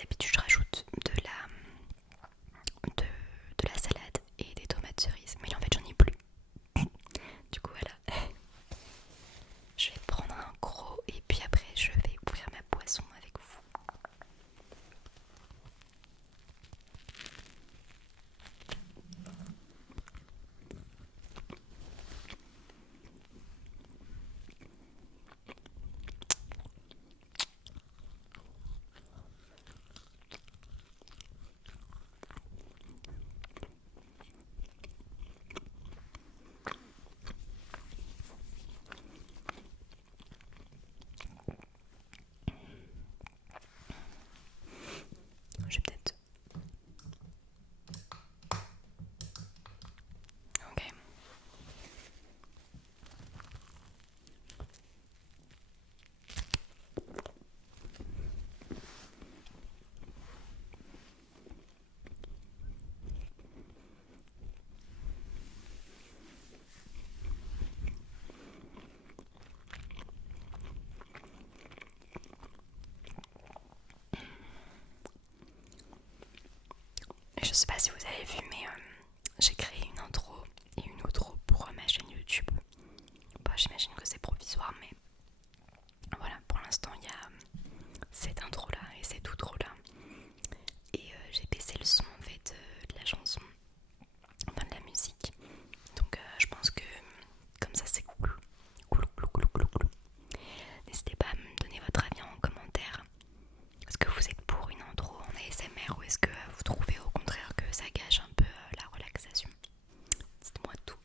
d'habitude je rajoute de la salade et des tomates cerises, mais là en fait j'en ai plus. Du coup voilà, je vais prendre un gros et puis après je vais ouvrir ma boisson avec vous. Je vais peut-être... Ok. Je sais pas si vous avez vu, mais j'ai créé une intro et une outro pour ma chaîne YouTube. Bah, j'imagine que c'est provisoire, mais voilà, pour l'instant il y a cette intro là et cette outro là. Et j'ai baissé le son en fait de la chanson, enfin de la musique. Donc je pense que comme ça c'est cool. Cool, cool, cool, cool, cool. N'hésitez pas à me donner votre avis en commentaire. Est-ce que vous êtes pour une intro en ASMR ou est-ce que vous trouvez au contraire que ça gâche un peu la relaxation? Dites-moi tout.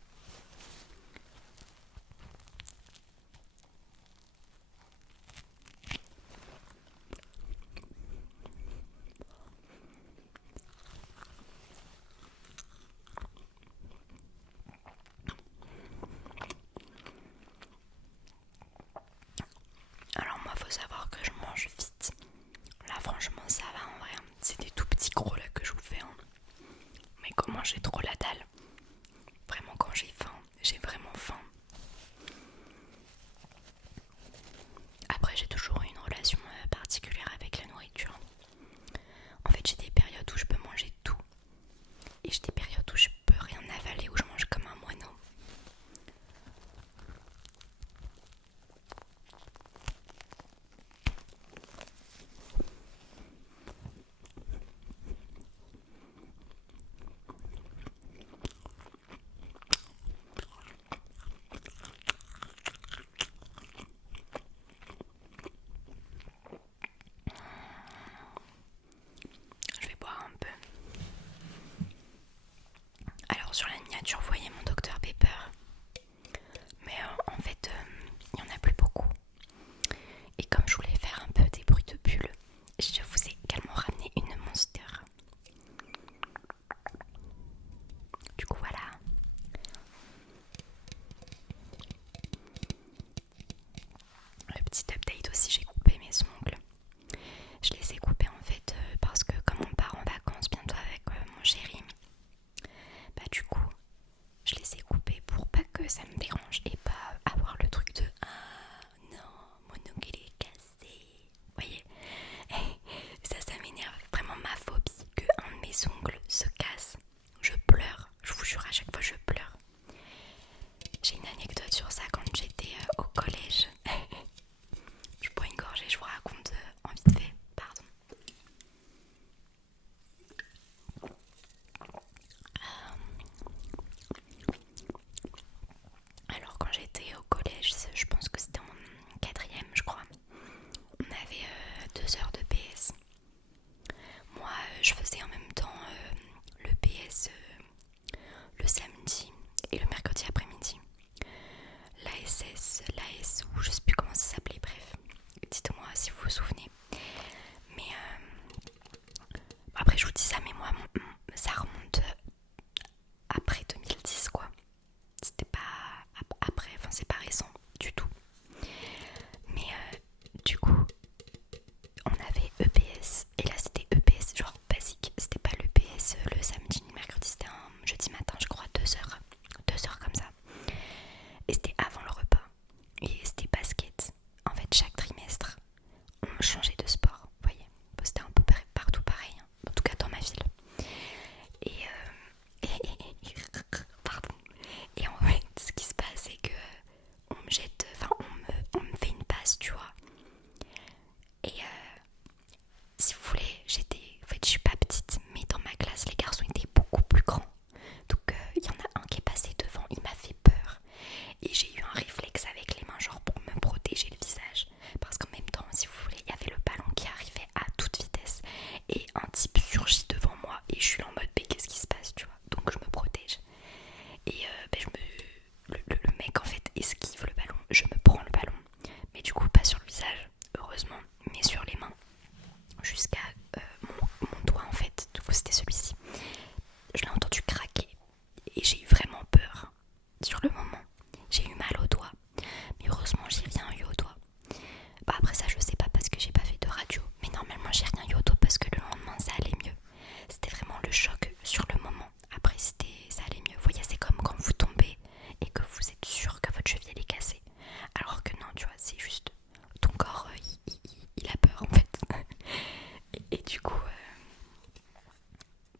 Et du coup,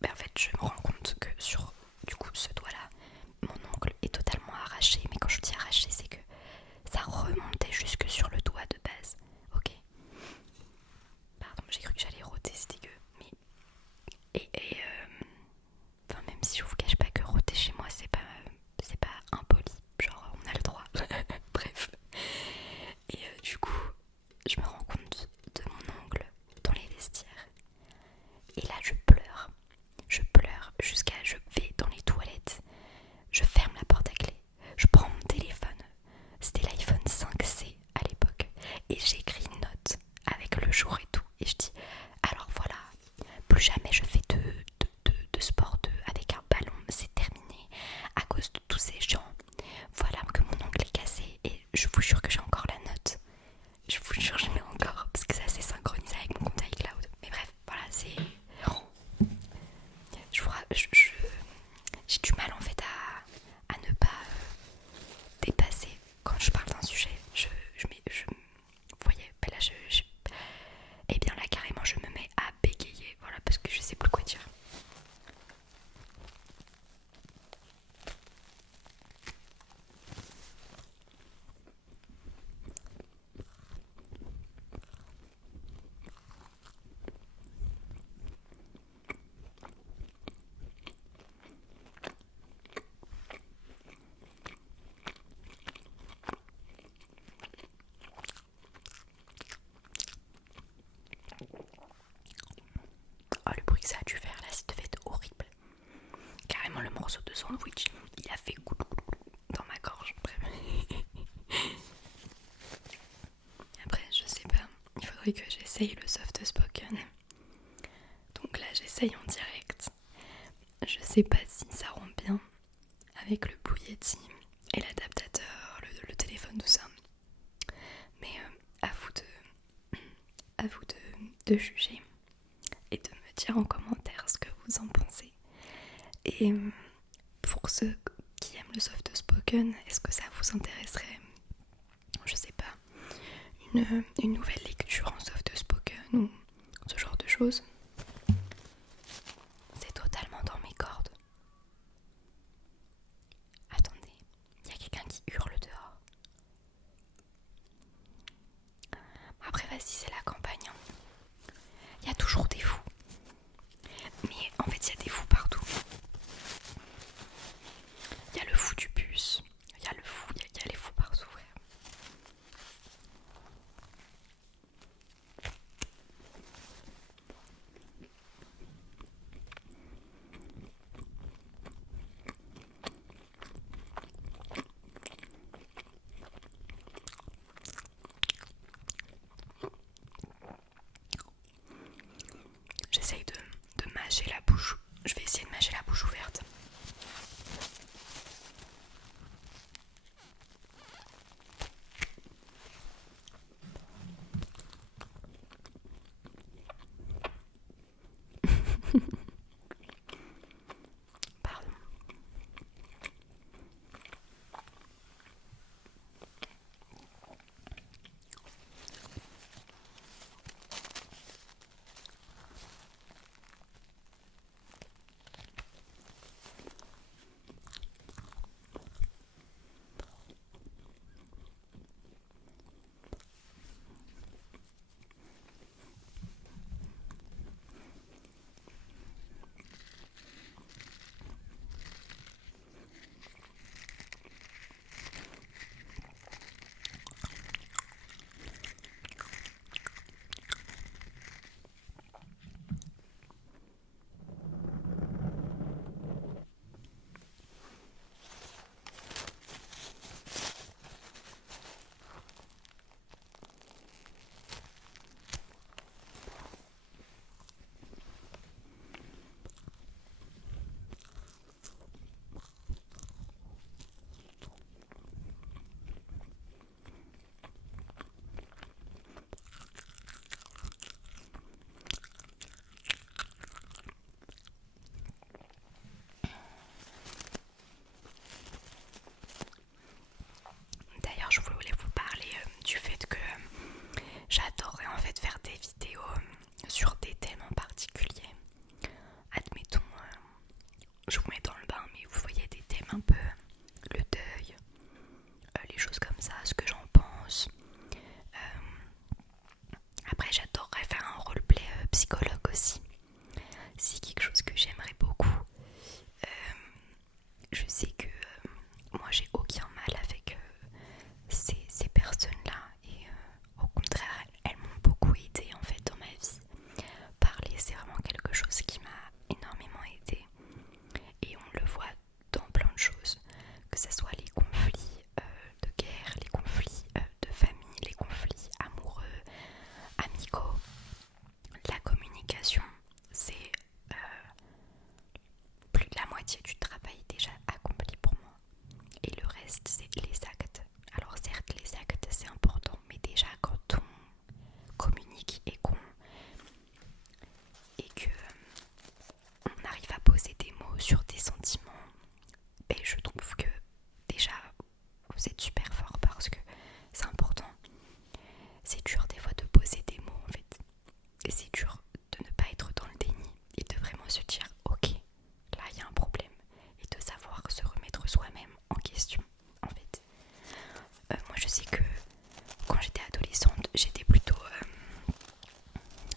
en fait, je me rends compte que sur du coup ce doigt-là, mon ongle est totalement arraché. Mais quand je dis arraché, c'est que ça remontait jusque sur le doigt de base. Ok. Pardon, j'ai cru que j'allais rôter, c'est dégueu. Mais enfin, même si je vous cache pas que rôter chez moi, c'est pas impoli. Genre, on a le droit. Bref. Et du coup, je me rends compte de mon ongle dans les vestiaires. Et là, je pleure. Je pleure jusqu'à je vais dans les toilettes. Je ferme la porte à clé. Je prends mon téléphone. C'était l'iPhone 5C à l'époque. Et j'écris une note avec le jour et tout. Et je dis, alors voilà, plus jamais je fais de sport avec un ballon. C'est terminé à cause de tous ces gens. Voilà que mon ongle est cassé. Et je vous jure que j'ai encore la note. Je vous jure, je mets encore. Parce que ça s'est synchronisé avec mon compte iCloud. Mais bref, voilà, c'est... J'ai du mal en fait à ne pas dépasser quand je parle d'un sujet. Vous voyez, ben là et bien là carrément je me mets à bégayer, voilà, parce que je sais plus quoi dire. Oh, le bruit que ça a dû faire là, ça devait être horrible. Carrément le morceau de sandwich, il a fait goût dans ma gorge. Bref. Après, je sais pas, il faudrait que j'essaye le soft spoken. Donc là, j'essaye en direct. Je sais pas si ça rend bien avec le Blue Yeti et l'adaptateur, le téléphone, tout ça. Mais à vous de juger et de me dire en commentaire ce que vous en pensez. Et pour ceux qui aiment le soft spoken, est-ce que ça vous intéresserait, je sais pas, une nouvelle lecture en soft spoken ou ce genre de choses? C'est totalement dans mes cordes. Attendez, il y a quelqu'un qui hurle dehors. Après, vas-y, c'est la campagne. Il y a toujours des fous. Mais en fait, il y a des fous partout. Il y a le fou du bus. Il y a les fous partout, frère. je vous mets dans le bain, mais vous voyez des thèmes un peu le deuil, les choses comme ça, ce que j'en pense. Après, j'adorerais faire un roleplay psychologue aussi. C'est quelque chose que j'aimerais beaucoup. Je sais que moi j'ai aucun mal avec ces personnes-là et au contraire elles m'ont beaucoup aidée en fait dans ma vie. Parler c'est vraiment quelque chose qui m'a énormément aidée et on le voit dans plein de choses, que ce soit les conflits de guerre, les conflits de famille, les conflits amoureux, amicaux. La communication c'est plus de la moitié du travail déjà accompli pour moi. Et le reste, c'est les actes. Alors certes, les actes, c'est important, mais déjà quand on communique et que on arrive à poser des mots sur des sentiments, ben, je trouve que déjà, vous êtes super fort parce que c'est important. C'est dur des fois de poser des mots en fait. Et c'est dur de ne pas être dans le déni et de vraiment se dire ok, là il y a un problème et de savoir se remettre soi-même en question en fait. Moi je sais que quand j'étais adolescente j'étais plutôt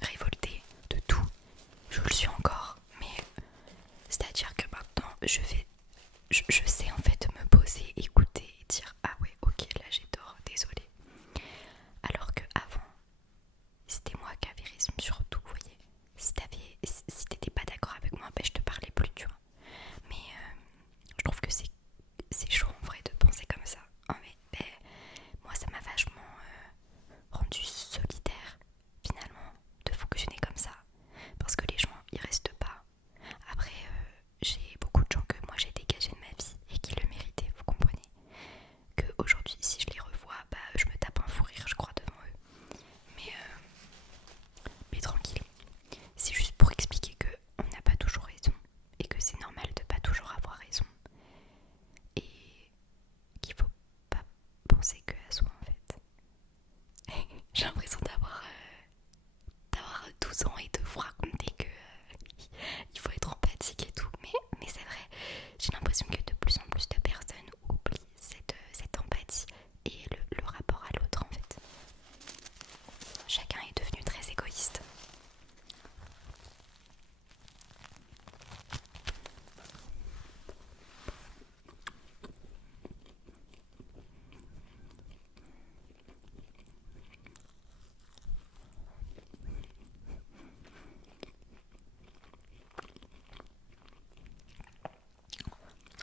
révoltée de tout. Je le suis encore, mais c'est à dire que maintenant je sais en fait me poser, écouter et dire ah ouais ok là j'ai tort, désolée. Alors que avant c'était moi qui avais raison sur tout, vous voyez. Si t'étais pas d'accord avec moi, ben je te parlais plus, tu vois. Mais je trouve que c'est chaud en vrai de penser comme ça. Ah, mais ben, moi ça m'a vachement rendu solidaire finalement de fonctionner comme ça. Parce que les gens ils restent pas. Après j'ai beaucoup de gens que moi j'ai dégagé de ma vie et qui le méritaient, vous comprenez. Que aujourd'hui si je les revois, bah je me tape un fou rire je crois devant eux. Mais tranquille. C'est juste pour expliquer que on n'a pas toujours raison et que c'est normal de pas toujours avoir raison et qu'il faut pas penser que à soi en fait. J'ai l'impression d'avoir 12 ans et de vous raconter que il faut être empathique et tout, mais c'est vrai, j'ai l'impression que de plus en plus de personnes oublient cette empathie et le rapport à l'autre en fait. Chacun est devenu très égoïste.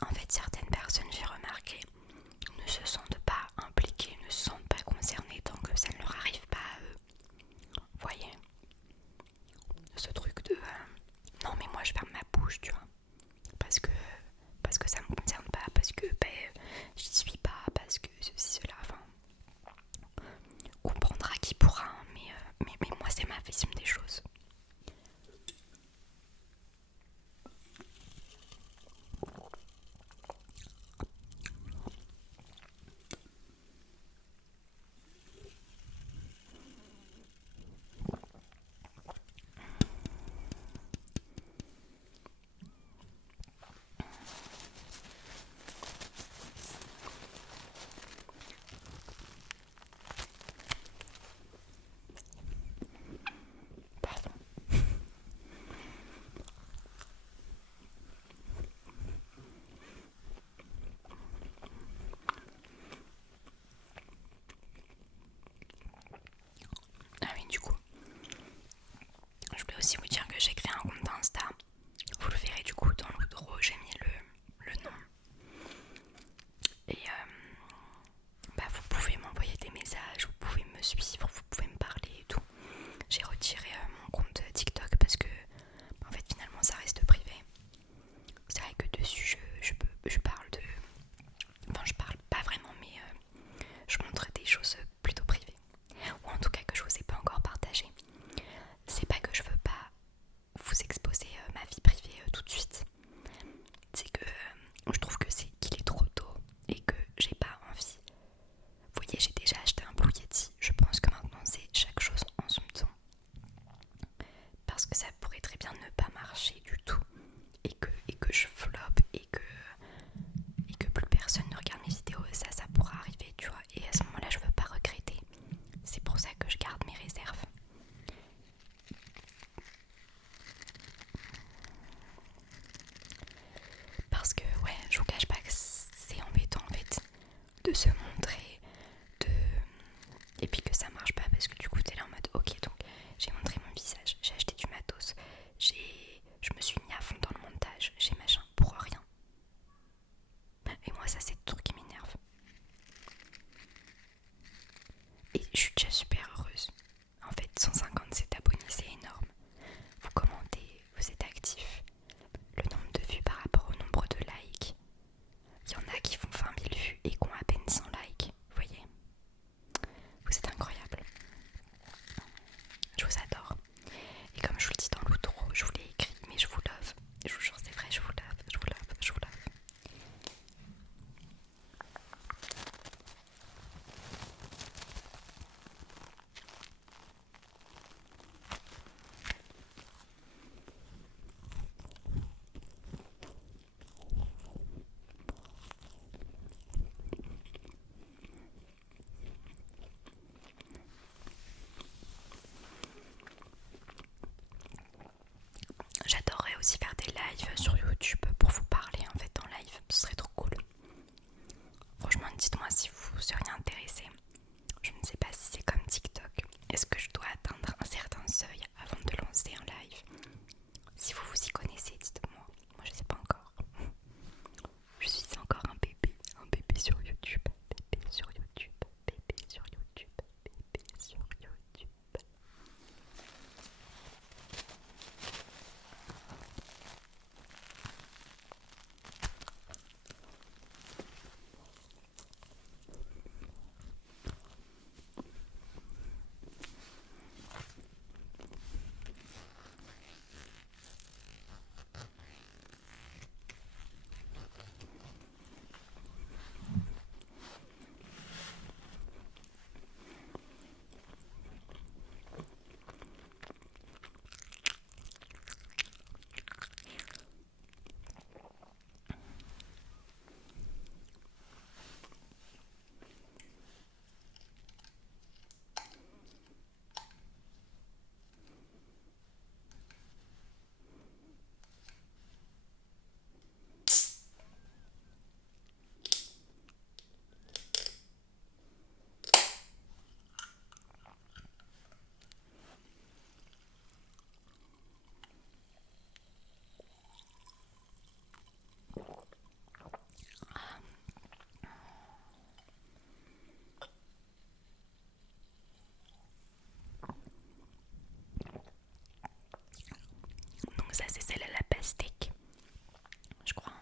En fait, certaines personnes, j'ai remarqué, ne se sentent pas impliquées, ne se sentent pas concernées tant que ça ne leur arrive pas à eux. Vous voyez, ce truc de non mais moi je ferme ma bouche, tu vois, parce que ça me concerne pas, parce que ben j'y suis pas, parce que ceci, cela, enfin, comprendra qui pourra, hein, mais moi c'est ma vision des choses. Pardon. Ah oui, du coup, je voulais aussi vous dire que j'ai créé un compte Insta. Vous le verrez du coup dans l'outro, j'ai mis le nom. Et bah, vous pouvez m'envoyer des messages, vous pouvez me suivre, vous pouvez me parler et tout. J'ai retiré mon compte TikTok parce que en fait finalement ça reste privé. C'est vrai que dessus je parle de... Enfin je parle pas vraiment mais je montre des choses plutôt privées. Ou en tout cas que je vous ai pas encore partagé. C'est pas que je veux pas vous exposer ma vie privée tout de suite. C'est que je trouve que qu'il est trop tôt et que j'ai pas envie. Vous voyez, j'ai déjà acheté un Blue Yeti. Je pense que maintenant c'est chaque chose en son temps. Parce que ça pourrait très bien ne pas marcher du tout. Et que que je floppe et que plus personne ne regarde mes vidéos, ça pourra arriver, tu vois. Et à ce moment-là, je veux pas regretter. C'est pour ça que je garde mes réserves. Parce que ouais, je vous cache pas que c'est embêtant en fait de se montrer, de et puis que ça marche pas parce que du coup t'es là en mode ok, donc j'ai montré mon visage, j'ai acheté du matos, je me suis mis à fond dans le montage, j'ai machin pour rien. Et moi ça c'est le truc qui m'énerve. Et je suis déjà super heureuse. En fait 157 abonnés c'est énorme. Vous commentez, vous êtes actifs. Le nombre de vues par rapport au nombre de likes. Il y en a qui font 20 000 vues et qui ont à peine 100 likes. Vous voyez? Vous êtes incroyables. Je vous adore. Et comme je vous le dis dans l'outro, je vous l'ai écrit, mais je vous love. Je vous jure, c'est vrai, je vous love, je vous love, je vous love. J'adorerais aussi faire des lives sur YouTube pour vous parler en fait en live, ce serait trop cool. Franchement, dites-moi si vous seriez intéressé. Je ne sais pas si c'est comme TikTok. Est-ce que je dois atteindre un certain seuil avant de lancer un live? Si vous vous y connaissez, dites-moi. Moi, je sais pas encore. Je suis encore un bébé sur YouTube, bébé sur YouTube, bébé sur YouTube, bébé sur YouTube. Donc ça c'est celle à la pastèque, je crois.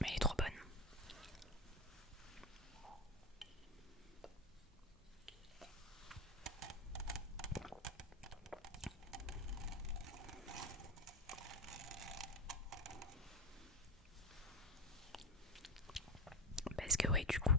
Mais elle est trop bonne. Parce que ouais, du coup